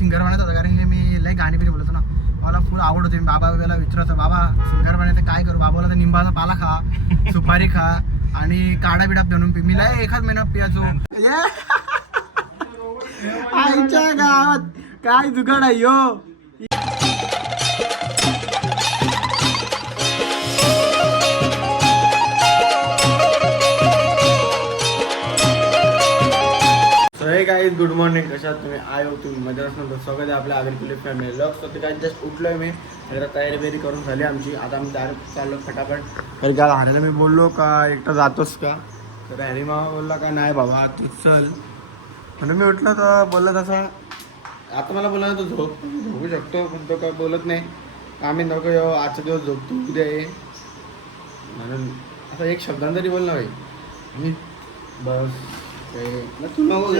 Singer बनत होता कारण की मी लय गाणी बिणी बोलतो ना. मला फुल आवड होती. मी बाबा बाबाला विचारतो बाबा सिंगर बनायचं काय करू? बाबाला तर निंबाचा पाला खा सुपारी खा आणि काढा बिडा बनवून पी. मी लय एखाद महिना पियाचो. आईच्या गावात काय जुगाड आहे यो? गाईज गुड मॉर्निंग कशात तुम्ही? आय हो तुम्ही मजा असणार स्वागत आहे आपल्या आगरकुली फॅमिली लक्ष तर काय जस्ट उठलोय मी. आता तयारी बियारी करून झाली आमची. आता आम्ही डायरेक्ट चाललो फटाफट. तर काय हऱ्याला मी बोललो का? एकटा जातोस का? तर हॅरी मामा बोलला का नाही बाबा तू चल. म्हणून मी उठलो तर बोलला तसा. आता मला बोलला तो झोप झोपू शकतो पण तो काय बोलत नाही. आम्ही नको येऊ आजचा दिवस झोपतो उद्या ये. म्हणून आता एक शब्दांतरी तरी भाई आणि बस ते तू नको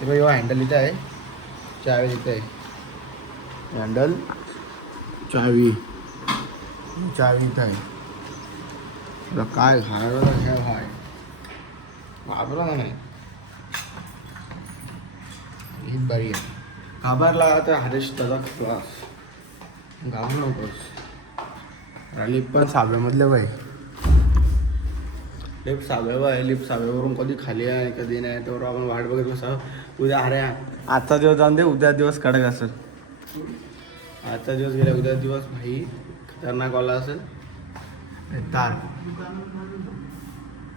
ते बाई हँडल इथं आहे. चावी इथे आहे. हँडल चावी. चावी इथं आहे. काय घाबरला घ्या भाय घाबरला नाही? ही बरी आहे. घाबरला तर हरेश त्याचा क्लास घाबरू नकोस. आणि पण सहाव्यामधले बाई. लिफ्ट सहाव्यावर आहे लिफ्ट सहाव्यावरून कधी खाली आहे कधी नाही त्यावर आपण वाट बघत बसा उद्या अरे आजचा दिवस जाऊन दे उद्या दिवस कडक असेल. आजचा दिवस गेला उद्या दिवस भाई. खतरनाक वाला असेल. हे तार.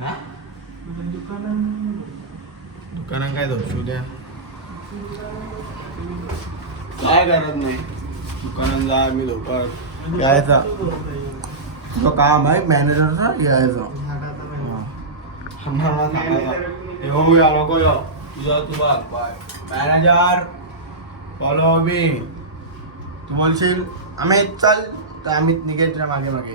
हा? दुकानात काय दोष उद्या. काय करत नाही? दुकानात जा मी दुकान यायचा. तो काम आहे मॅनेजरचा यायचा. मॅनेजर फॉलो मी तू म्हणशील अमित चल. तर अमित निघेल तुझ्या मागे मागे.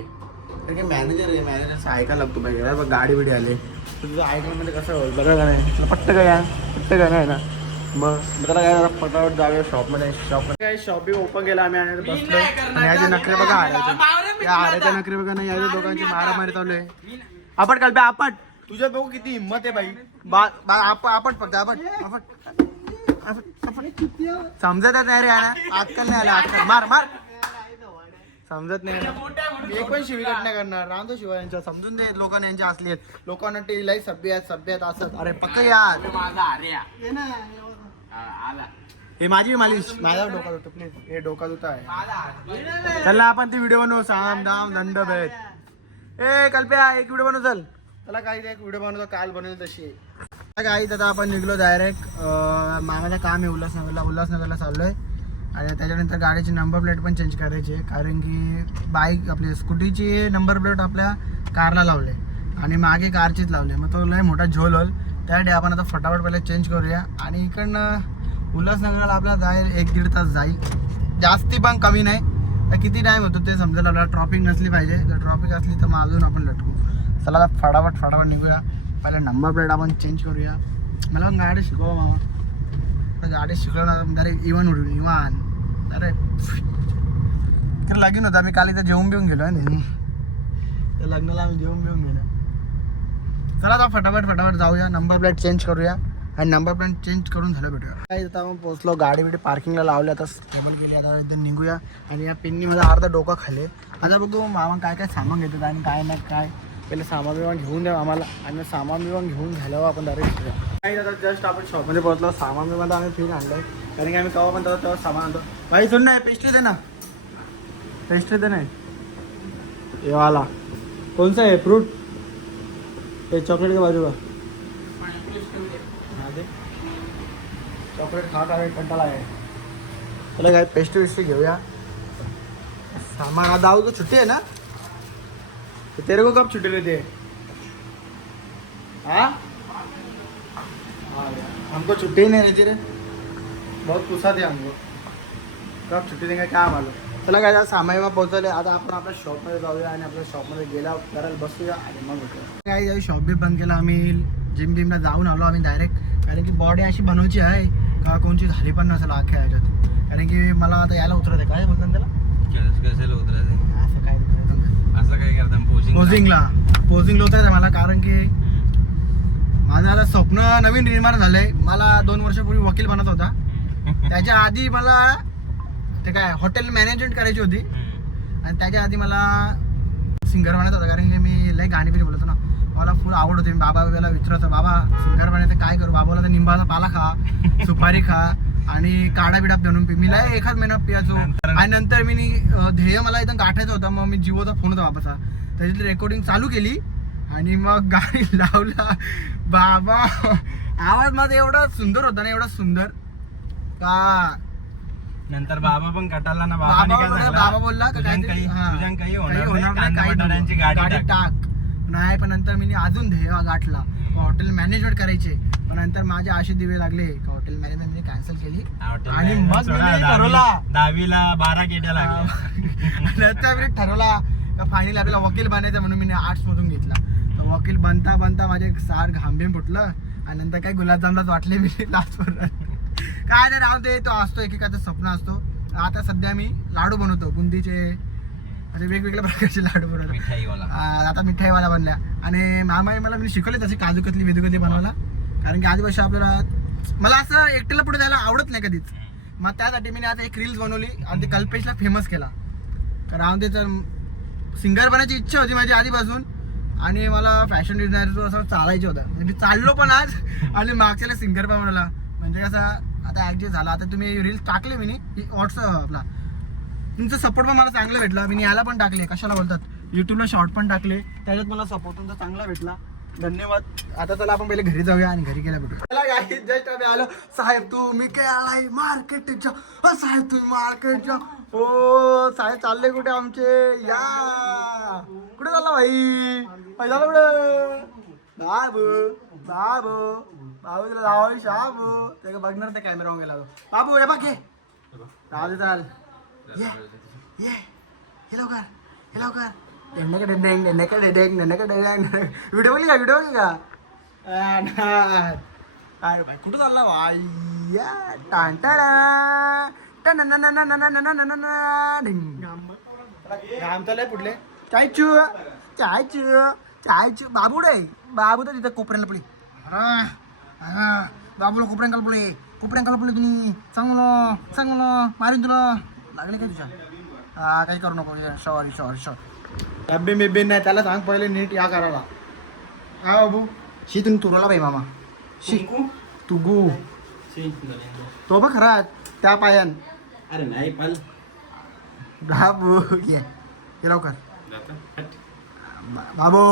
कारण की मॅनेजर आहे मॅनेजरचं ऐकायला लागतो पाहिजे बघ गाडी बिडी आले. तर तुझं ऐकण्यामध्ये कसं होईल? बरं का नाही पट्ट काय पट्ट काय नाही ना? मग त्याला काय पटापट जाऊया शॉपमध्ये शॉपमध्ये काय? शॉपिंग ओपन केलं आम्ही आणि बसलो आणि याचे नखरे बघा हाराचे या हाराच्या नखरे बघा नाही याच्या दोघांची मारामारी चालू आहे. आपण काल आपट. तुझ्या बघू किती हिंमत आहे बाई. बा बा आप आपट फक्त आपट आपट. आपट आपट. समजत नाही रे याना आजकाल नाही आला आजकाल. मार मार. समजत नाही. एक पण शिवीकट नाही करणार? रामदो शिवाय यांच्या समजून दे लोकांना यांच्या असली आहेत. लोकांना ते लई सभ्य आहेत सभ्य आहेत असत अरे पक्क यार हे माझी मालिश. माझा डोका होतो प्लीज हे डोका दुता आहे. चला आपण ती व्हिडिओ बनवू. साम दाम दंड भेद. ए कल्प्या एक व्हिडिओ बनवू चल. त्याला काही एक व्हिडिओ बनवतो काल बनवली तशी. काही दादा आपण निघलो डायरेक्ट मामाला काम आहे उल्हासनगरला. उल्हासनगरला चाललो आहे आणि त्याच्यानंतर गाडीची नंबर प्लेट पण चेंज करायची आहे. कारण की बाईक आपली स्कूटीची नंबर प्लेट आपल्या कारला लावले. आणि मागे कारचीच लावले. मग तो लय मोठा झोल होल. त्यासाठी आपण आता फटाफट पहिले चेंज करूया. आणि इकडनं उल्हासनगरला आपला जाईल एक दीड तास जाईल. जास्ती पण कमी नाही. तर किती टाईम होतो ते समजायला आपल्याला ट्रॉफिक नसली पाहिजे. जर ट्रॉफिक असली तर मग अजून आपण लटकू. चला आता फटाफट फटाफट निघूया. पहिला नंबर प्लेट आपण चेंज करूया. मला पण गाडी शिकवा मामा. गाडी शिकवलं ना डायरेक्ट इवन उडून इवन अरे तर लगीन होतं. आम्ही काल इथं जेवून बिवून गेलो आहे त्या लग्नाला आम्ही जेवून बिवून गेलो. चला आता फटाफट फटाफट जाऊया. नंबर प्लेट चेंज करूया. आणि नंबर प्लेट चेंज करून झालं भेटूया. काय आता आपण पोहोचलो. गाडी बिडी पार्किंगला लावली. आता स्टेबल केली. आता इथं निघूया. आणि या पिन्नीमध्ये अर्धा डोका खाले आता बघू मामा काय काय सामान घेतात आणि काय नाही काय. पहिले सामान बिमान घेऊन द्या आम्हाला. आणि सामान बिमान घेऊन झाल्यावर आपण डायरेक्ट काही आता जस्ट आपण शॉपमध्ये पोहोचलो. सामान बिमान आम्ही फिरून आणलं कारण की आम्ही केव्हा पण सामान भाई, सुन नाही पेस्ट्री दे ना. पेस्ट्री दे नाही ये वाला. कौन सा है फ्रूट ये चॉकलेट के बाजू का हाँ चॉकलेट खा खा कंटाळा आहे. चला काय पेस्ट्री वेस्ट्री घेऊया. सामान दाऊ तो छुट्टी है ना? तो तेरे को कब छुट्टी लेते है? हाँ? हमको छुट्टी ही नहीं रहती रे। बहुत गुस्सा थे हमको। कब छुट्टी देंगे क्या मालूम? चला काय सामाईमा पोहोचले आता आपण आपल्या शॉपमध्ये जाऊया आणि आपल्या शॉपमध्ये गेला करायला बसूया आणि मग काय जाऊ शॉप बी बंद केला आम्ही जिम बिमला जाऊन आलो आम्ही डायरेक्ट कारण की बॉडी अशी बनवायची आहे का कोणची झाली पण नसेल आख्या ह्याच्यात कारण की मला आता यायला उतरत आहे काय बोलतात त्याला कशाला उतरायचं असं काय करता पोजिंग पोझिंगला पोझिंगला उतरायचं मला कारण की माझं आता स्वप्न नवीन निर्माण झालंय. मला दोन वर्षापूर्वी वकील बनत होता. त्याच्या आधी मला ते काय हॉटेल मॅनेजमेंट करायची होती. आणि त्याच्या आधी मला सिंगर बनायचं होतं कारण की मी लय गाणी बिणी बोलतो ना. मला फुल आवड होती. मी बाबा वेळेला विचारायचं बाबा सिंगर बनायचं काय करू? बाबाला तर निंबाचा पाला खा सुपारी खा आणि काढा बिडा बनवून पी. मी लय एखाद महिना पियाचो. आणि नंतर मी ध्येय मला एकदम गाठायचं होतं. मग मी जिओचा फोन होता बाबाचा. त्याच्यातली रेकॉर्डिंग चालू केली आणि मग गाडी लावला. बाबा आवाज माझा एवढा सुंदर होता ना एवढा सुंदर. का? नंतर बाबा पण कटाला ना. बाबा? बाबा बोलला काही होणार. गाडी. टाक. नाही पण नंतर मी अजून ध्येय गाठला. हॉटेल मॅनेजमेंट करायचे. पण नंतर माझे असे दिवे लागले का हॉटेल मॅनेजमेंट मी कॅन्सल केली. आणि मग मी ठरवला. दहावीला बारा केट्या लागल्या. नंतर मी ठरवला का फायनली आपल्याला वकील बनायचं म्हणून मी आर्ट्स मधून घेतला. तर वकील बनता बनता माझे सार घांबेम फुटलं आणि नंतर काही गुलाबजामलाच वाटले मी लास्ट काय नाही राहू दे तो असतो एकेकाचं स्वप्न असतो. आता सध्या मी लाडू बनवतो बुंदीचे असे वेगवेगळ्या प्रकारचे लाडू बनवतो. आता मिठाईवाला बनल्या. आणि मामाई मला म्हणजे मी शिकवले तसे काजू कतली वेदू बनवायला. कारण की आजूबाजू आपल्याला मला असं एकट्याला पुढे जायला आवडत नाही कधीच. मग त्यासाठी मी आता एक रील्स बनवली आणि ते कल्पेशला फेमस केला. कारण ते तर सिंगर बनायची इच्छा होती माझी आधीपासून. आणि मला फॅशन डिझायनर असं चालायचं होतं. म्हणजे मी चाललो पण आज आणि मागच्याला सिंगर पण बनवला. म्हणजे कसं आता ॲडजस्ट झाला आता तुम्ही रील्स टाकले मी व्हॉट्सअप आपला. तुमचा सपोर्ट पण मला चांगलं भेटला. मी याला पण टाकले. कशाला बोलतात? युट्यूबला शॉर्ट पण टाकले. त्याच्यात मला सपोर्ट तुमचा चांगला भेटला. धन्यवाद. आता चला आपण पहिले घरी जाऊया आणि घरी गेल्या भेटू चला guys, just आम्ही आलो. साहेब तुम्ही काय आलाय? मार्केटच्या अ, साहेब तुम्ही मार्केटच्या हो साहेब चालले कुठे आमचे? या. कुठे चालला भाई? भाई झालं कुठे? बाबू बाबू बाबू तुला लावावी शाबू. ते बघणार ते कॅमेरा गेला तो. बाबू या बघ हे. चाल चाल ये ये हे लवकर हे लवकर. डेंडे डेंग डेंडे डेंग डेंडे डेंग व्हिडिओ बघली का व्हिडिओ बघली का आ, ना. काय भाई कुठं चालला भाई या टांटाडा घाम चालय कुठले चाय चू चाय चू चाय चू बाबू रे बाबू तर तिथं कोपऱ्याला पडली बाबूला कोपऱ्यां पडले कोपऱ्यां पडले तुम्ही चांगलं चांगलं मारून तुला लागले काय तुझ्या हा काही करू नको सॉरी सॉरी सॉरी डब्बे बिब्बे नाही त्याला सांग पहिले नीट या करायला. हा बाबू शी तुम्ही तुरवला बाई मामा. शी. तुगू. तो बघ खरा त्या पायान. अरे नाही पण. बाबू ये. ये लवकर. बाबू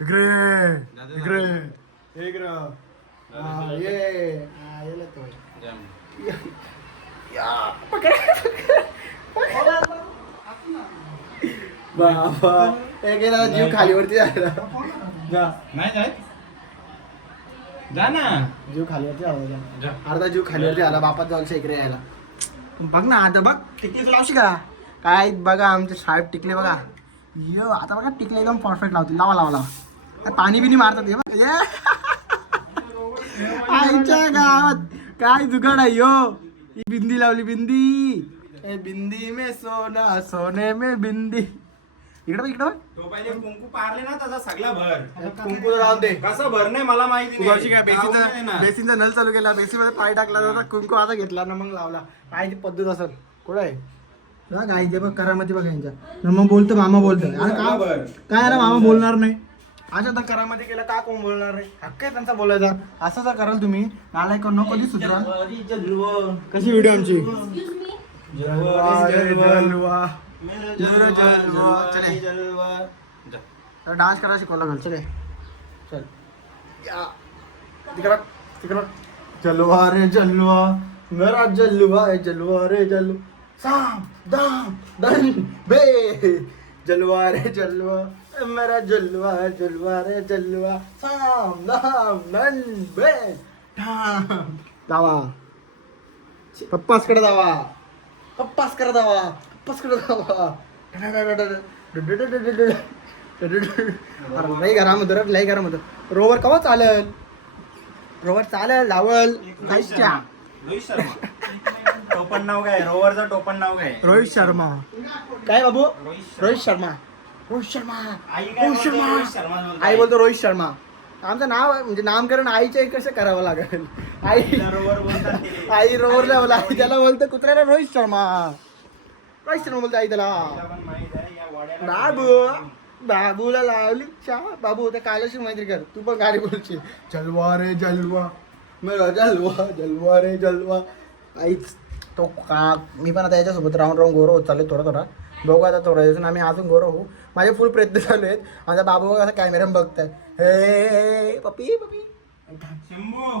इकडे इकडे इकडे. हा, ये. हा, ये लवकर. या, पकड. बाबा. हे गेला जीव खालीवरती झाला जा. नाही जाय जा ना. जीव खालीवरती जा. जा. अर्धा जीव खालीवरती आला बापात जाऊन इकडे यायला. बघ ना आता बघ टिकली लावशी का काय बघा आमचे साहेब टिकले बघा. यो आता बघा टिकले एकदम परफेक्ट लावतील. लावा लावा लावा. काय पाणी बिनी मारतात हे बघ ये. आईच्या गावात काय जुगाड आहे यो. ही बिंदी लावली बिंदी. ए बिंदी मे सोना सोने मे बिंदी. इकडं इकडं तो पहिले कुंकू पारले ना त्याचा सगळा भर. कुंकू राहून दे. कसं भर नाही मला माहिती तू काय नाही बेसिनचा ना. बेसिनचा नल चालू केला बेसिनमध्ये पाय टाकला जाता कुंकू आता घेतला ना मग लावला. पायची पद्धत असेल. कुठं आहे? काय ते बघ करामती बघ यांच्या. न मग बोलतो मामा बोलतो. अरे का. काय ना मामा बोलणार नाही? अशा तर करामती केलं का कोण बोलणार नाही? हक्क आहे त्यांचा बोलायचा. असं जर कराल तुम्ही नालाय न कधी सुधरा कशी व्हिडिओ आमची? जलवा रे जलवा. जलवा, जलवा. चले. तर डान्स करायला शिकवला घाल चले चल. या. तिकडं तिकडं. जलवा रे जलवा मेरा जलवा है जलवा रे जलवा. साम दाम दन बे. जलवा रे जलवा मेरा जलवा है जलवा रे जलवा. साम दाम दन बे. ठाम दावा. पप्पासकडे दावा. पप्पासकडे दावा. पप्पासकडे दावा अरे लई घरामध्ये रे लई घरामध्ये रोवर कवा चालेल रोवर चालेल लावल शर्मा टोपण नाव काय रोवरचं टोपण नाव काय रोहित शर्मा काय बाबू रोहित रोहित शर्मा रोहित शर्मा आई काय रोहित बोलते? शर्मा रोहित शर्मा बोलते. आई बोलतो रोहित शर्मा आमचं नाव आहे, म्हणजे नामकरण आईच्या कसं करावं लागेल आई रोवर. आई रोवरला बोला आई त्याला बोलतो कुत्र्याला रोहित शर्मा रोहित शर्मा बोलतो आई त्याला बाबू बाबूला लावली चा बाबू त्या कायलाशी माहिती कर तू पण गाडी बोलची जलवा रे जलवा मेरा जलवा जलवा रे जलवा आईच तो का मी पण आता याच्यासोबत राहून राहून गोरव होत चालले थोडा थोडा बघू आता थोडा दिवसांनी आम्ही अजून गोरव होऊ माझे फुल प्रयत्न चालू आहेत माझा बाबू असा असं कॅमेरा बघताय हे पपी पपी शंभू